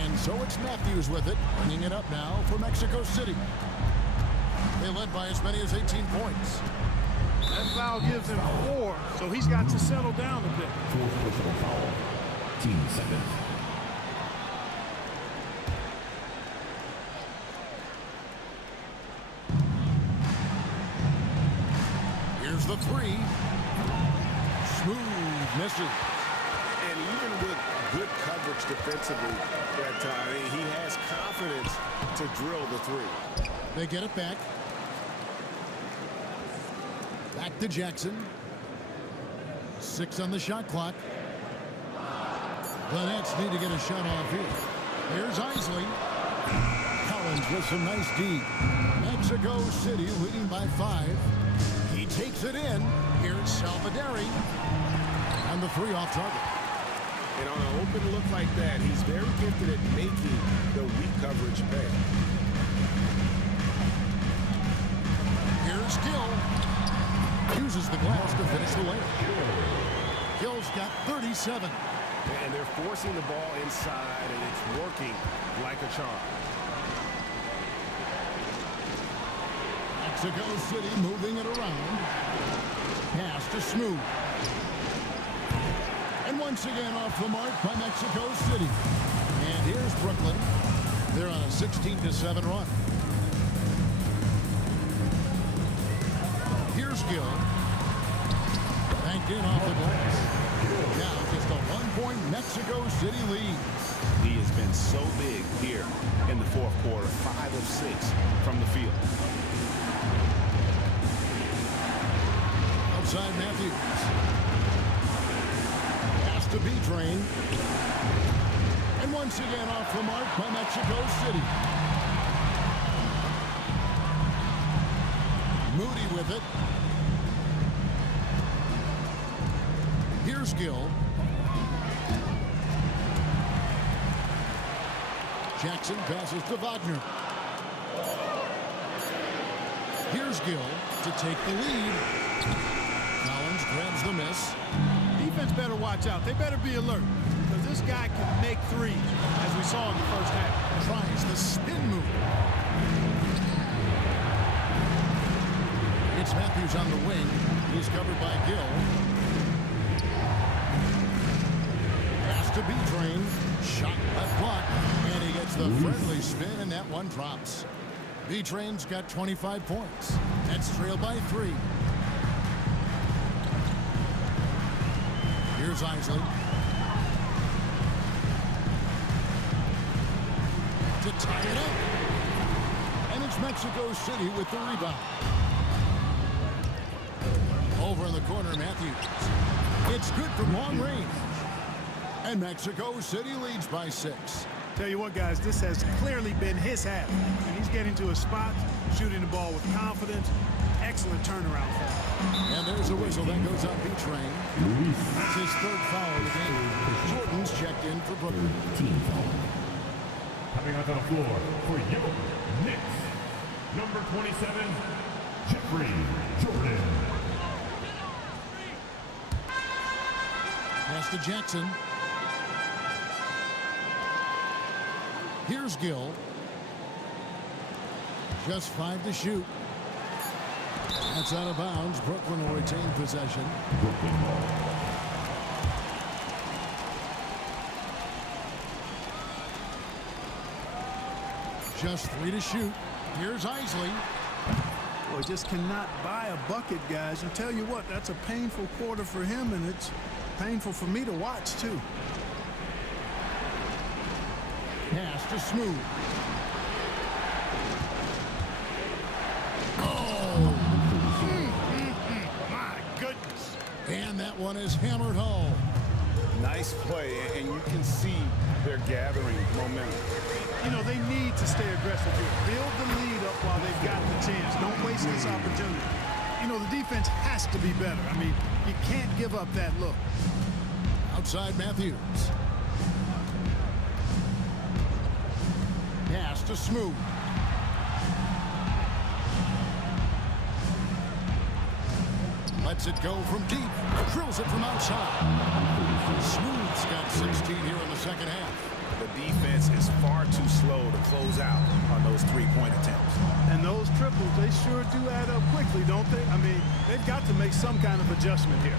And so it's Matthews with it, bringing it up now for Mexico City. They led by as many as 18 points. That foul gives him 4, so he's got to settle down a bit. Fourth personal foul. Team seconds. Here's the 3. Smooth misses. And even with good coverage defensively that time, he has confidence to drill the 3. They get it back. Back to Jackson. 6 on the shot clock. The Nets need to get a shot off here. Here's Isley. Collins with some nice D. Mexico City leading by 5. He takes it in. Here's Salvadori. And the 3 off target. And on an open look like that, he's very gifted at making the weak coverage pay. Here's Gill. Uses the glass to finish the layup. Gill's got 37. And they're forcing the ball inside, and it's working like a charm. Mexico City moving it around. Pass to Smooth. And once again off the mark by Mexico City. And here's Brooklyn. They're on a 16-7 run. Here's Gill. Banked in off the glass. Now just a 1-point Mexico City lead. He has been so big here in the fourth quarter. 5 of 6 from the field. Outside Matthews. Pass to B-Train. And once again off the mark by Mexico City. Moody with it. Here's Gill. Jackson passes to Wagner. Here's Gill to take the lead. Collins grabs the miss. miss. Defense better watch out. They better be alert because this guy can make threes, as we saw in the first half. Tries the spin move. It's Matthews on the wing. He's covered by Gill. Pass to B-Train. Shot left block. And he gets the friendly spin, and that one drops. B-Train's got 25 points. That's trailed by 3. Here's Isley. To tie it up. And it's Mexico City with the rebound. Over in the corner, Matthews. It's good from long range. And Mexico City leads by 6. Tell you what, guys, this has clearly been his half. And he's getting to a spot, shooting the ball with confidence. Excellent turnaround for him. And there's a whistle that goes on B-Train. That's his 3rd foul of the game. Jordan's checked in for Brooklyn. Coming onto the floor for your Knicks, number 27, Jeffrey Jordan. Pass to Jackson. Here's Gill. Just 5 to shoot. That's out of bounds. Brooklyn will retain possession. Brooklyn ball. Just 3 to shoot. Here's Isley. Boy, just cannot buy a bucket, guys. And tell you what, that's a painful quarter for him, and it's painful for me to watch, too. Pass to Smooth. Oh! My goodness. And that one is hammered home. Nice play, and you can see they're gathering momentum. You know, they need to stay aggressive here. Build the lead up while they've got the chance. Don't waste this opportunity. You know, the defense has to be better. I mean, you can't give up that look. Outside Matthews. Pass to Smooth. Lets it go from deep. Drills it from outside. Smooth's got 16 here in the second half. The defense is far too slow to close out on those 3-point attempts. And those triples, they sure do add up quickly, don't they? I mean, they've got to make some kind of adjustment here.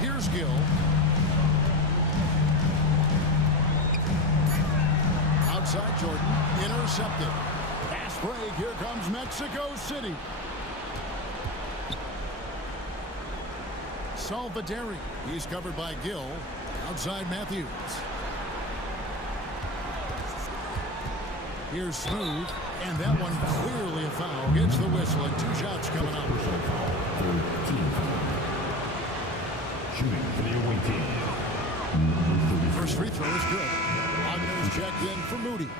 Here's Gill. Outside Jordan. Intercepted. Fast break. Here comes Mexico City. Salvaderi. He's covered by Gill. Outside Matthews. Here's Smooth. And that one clearly a foul. Gets the whistle and 2 shots coming up. Shooting for the away team. First free throw is good. Wagner's checked in for Moody.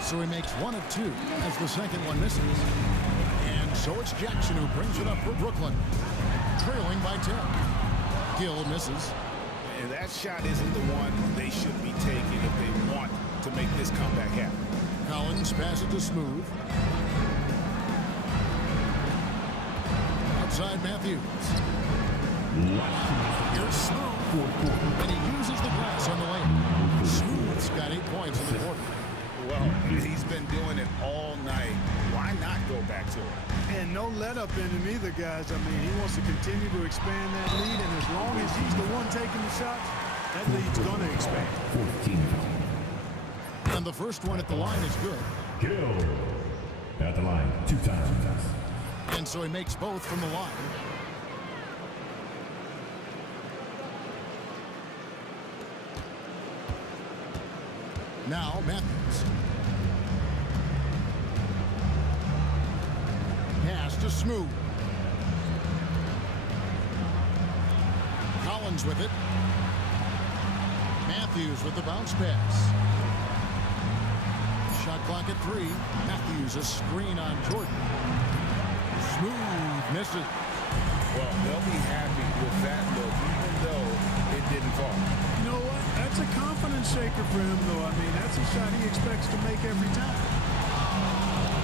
So he makes 1 of 2 as the second one misses. And so it's Jackson who brings it up for Brooklyn. Trailing by 10. Gill misses. And that shot isn't the one they should be taking if they want to make this comeback happen. Collins passes to Smooth. Outside Matthews. Here's Smooth. And he uses the glass on the lane. Smooth's got 8 points in the quarter. Well, he's been doing it all night. Why not go back to it? And no let up in him either, guys. I mean, he wants to continue to expand that lead, and as long as he's the one taking the shots, that lead's going to expand. 14. And the first one at the line is good. Gill at the line 2 times. And so he makes both from the line. Now Matthews. Pass to Smooth. Collins with it. Matthews with the bounce pass. Shot clock at 3. Matthews a screen on Jordan. Smooth misses. Well, they'll be happy with that look, even though it didn't fall. You know what? That That's a confidence shaker for him, though. I mean, that's a shot he expects to make every time.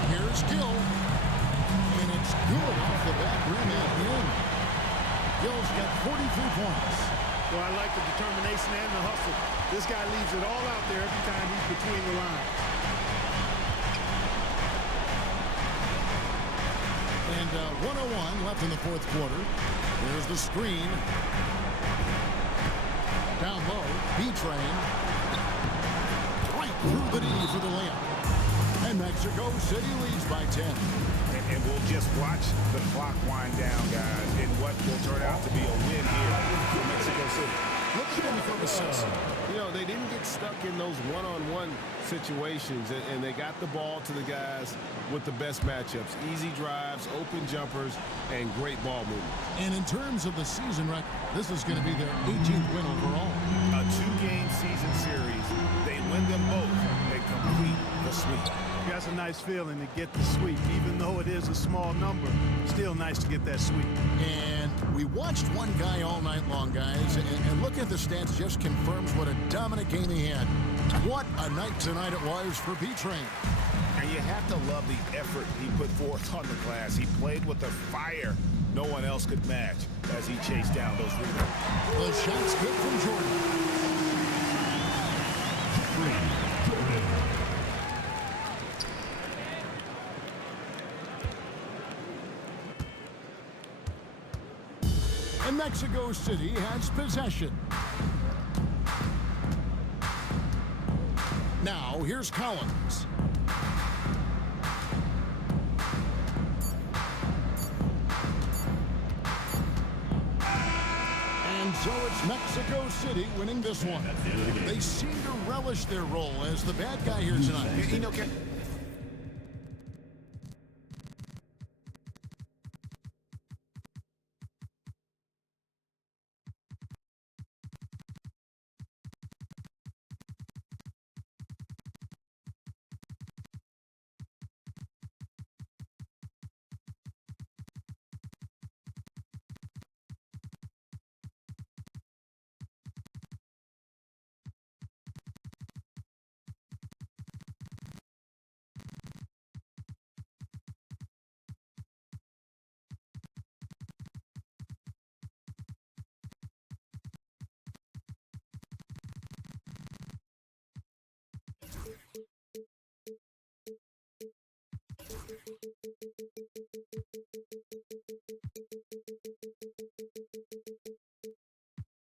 Here's Gill. And it's good off the back rim and in. Gill's got 43 points. Well, I like the determination and the hustle. This guy leaves it all out there every time he's between the lines. And 1:01 left in the fourth quarter. There's the screen. Down low, B-Train. Right through the knee for the layup. And Mexico City leads by 10. And we'll just watch the clock wind down, guys, in what will turn out to be a win here for Mexico City. Look at them for assist. You know, they didn't get stuck in those one-on-one situations, and they got the ball to the guys with the best matchups. Easy drives, open jumpers, and great ball movement. And in terms of the season record, this is going to be their 18th win overall. A two-game season series. They win them both and complete the sweep. That's a nice feeling to get the sweep. Even though it is a small number, still nice to get that sweep. And we watched one guy all night long, guys, and looking at the stats just confirms what a dominant game he had. What a night tonight it was for B-Train. And you have to love the effort he put forth on the glass. He played with a fire no one else could match as he chased down those rebounds. The shot's good from Jordan. And Mexico City has possession. Now, here's Collins. And so it's Mexico City winning this one. They seem to relish their role as the bad guy here tonight. You know,